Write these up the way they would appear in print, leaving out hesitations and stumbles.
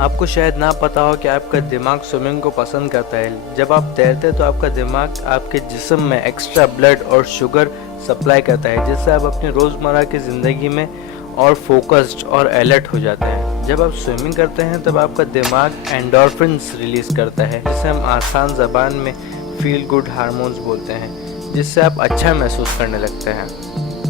आपको शायद ना पता हो कि आपका दिमाग स्विमिंग को पसंद करता है। जब आप तैरते हैं तो आपका दिमाग आपके जिस्म में एक्स्ट्रा ब्लड और शुगर सप्लाई करता है, जिससे आप अपनी रोज़मर्रा की ज़िंदगी में और फोकस्ड और अलर्ट हो जाते हैं। जब आप स्विमिंग करते हैं तब आपका दिमाग एंडोर्फिन्स रिलीज़ करता है, जिसे हम आसान ज़बान में फील गुड हार्मोन्स बोलते हैं, जिससे आप अच्छा महसूस करने लगते हैं।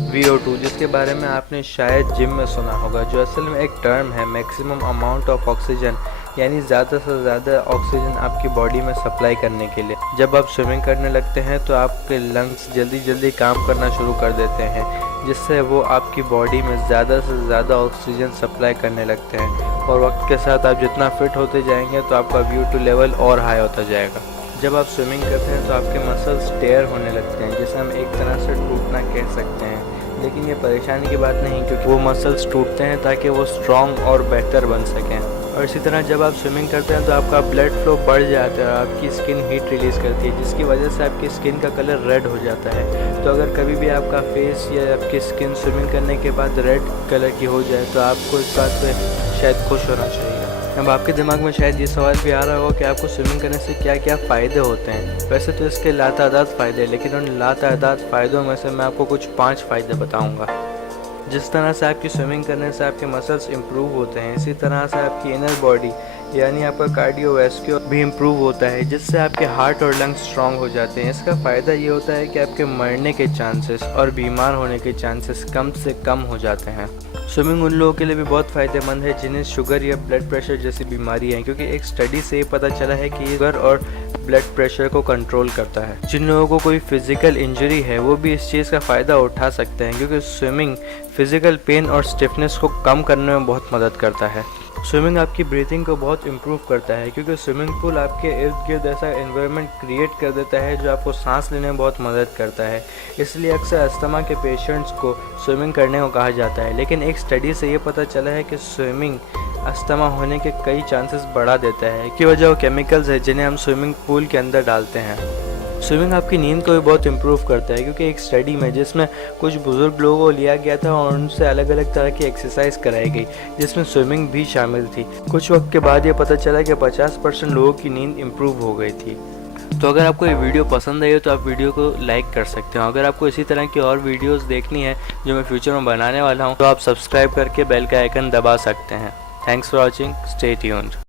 VO2, जिसके बारे में आपने शायद जिम में सुना होगा, जो असल में एक टर्म है मैक्सिमम अमाउंट ऑफ ऑक्सीजन, यानी ज़्यादा से ज़्यादा ऑक्सीजन आपकी बॉडी में सप्लाई करने के लिए। जब आप स्विमिंग करने लगते हैं तो आपके लंग्स जल्दी जल्दी काम करना शुरू कर देते हैं, जिससे वो आपकी बॉडी में ज़्यादा से ज़्यादा ऑक्सीजन सप्लाई करने लगते हैं, और वक्त के साथ आप जितना फिट होते जाएंगे तो आपका VO2 लेवल और हाई होता जाएगा। जब आप स्विमिंग करते हैं तो आपके मसल्स टेयर होने लगते हैं, जिसे हम एक तरह से टूटना कह सकते हैं, लेकिन ये परेशानी की बात नहीं, क्योंकि वो मसल्स टूटते हैं ताकि वो स्ट्रॉन्ग और बेहतर बन सकें। और इसी तरह जब आप स्विमिंग करते हैं तो आपका ब्लड फ्लो बढ़ जाता है और आपकी स्किन हीट रिलीज़ करती है, जिसकी वजह से आपकी स्किन का कलर रेड हो जाता है। तो अगर कभी भी आपका फेस या आपकी स्किन स्विमिंग करने के बाद रेड कलर की हो जाए तो आपको इस बात पे शायद खुश होना चाहिए। अब आपके दिमाग में शायद ये सवाल भी आ रहा होगा कि आपको स्विमिंग करने से क्या क्या फ़ायदे होते हैं। वैसे तो इसके लातादाद फ़ायदे हैं, लेकिन उन लातादाद फ़ायदों में से मैं आपको कुछ 5 फ़ायदे बताऊंगा। जिस तरह से आपकी स्विमिंग करने से आपके मसल्स इम्प्रूव होते हैं, इसी तरह से आपकी इनर बॉडी यानी आपका कार्डियोवैस्कुलर भी इम्प्रूव होता है, जिससे आपके हार्ट और लंग्स स्ट्रॉन्ग हो जाते हैं। इसका फ़ायदा ये होता है कि आपके मरने के चांसेस और बीमार होने के चांसेस कम से कम हो जाते हैं। स्विमिंग उन लोगों के लिए भी बहुत फ़ायदेमंद है जिन्हें शुगर या ब्लड प्रेशर जैसी बीमारी है, क्योंकि एक स्टडी से ये पता चला है कि शुगर और ब्लड प्रेशर को कंट्रोल करता है। जिन लोगों को कोई फिज़िकल इंजरी है वो भी इस चीज़ का फ़ायदा उठा सकते हैं, क्योंकि स्विमिंग फिज़िकल पेन और स्टिफनेस को कम करने में बहुत मदद करता है। स्विमिंग आपकी ब्रीथिंग को बहुत इम्प्रूव करता है, क्योंकि स्विमिंग पूल आपके इर्द गिर्द ऐसा एनवायरनमेंट क्रिएट कर देता है जो आपको सांस लेने में बहुत मदद करता है। इसलिए अक्सर अस्थमा के पेशेंट्स को स्विमिंग करने को कहा जाता है, लेकिन एक स्टडी से ये पता चला है कि स्विमिंग अस्थमा होने के कई चांसेस बढ़ा देता है। की वजह वो केमिकल्स है जिन्हें हम स्विमिंग पूल के अंदर डालते हैं। स्विमिंग आपकी नींद को भी बहुत इम्प्रूव करता है, क्योंकि एक स्टडी में जिसमें कुछ बुज़ुर्ग लोगों को लिया गया था और उनसे अलग अलग तरह की एक्सरसाइज कराई गई, जिसमें स्विमिंग भी शामिल थी। कुछ वक्त के बाद ये पता चला कि 50% लोगों की नींद इम्प्रूव हो गई थी। तो अगर आपको ये वीडियो पसंद आई हो तो आप वीडियो को लाइक कर सकते हो। अगर आपको इसी तरह की और वीडियोस देखनी है जो मैं फ्यूचर में बनाने वाला हूँ, तो आप सब्सक्राइब करके बेल का आइकन दबा सकते हैं। Thanks for watching, stay tuned.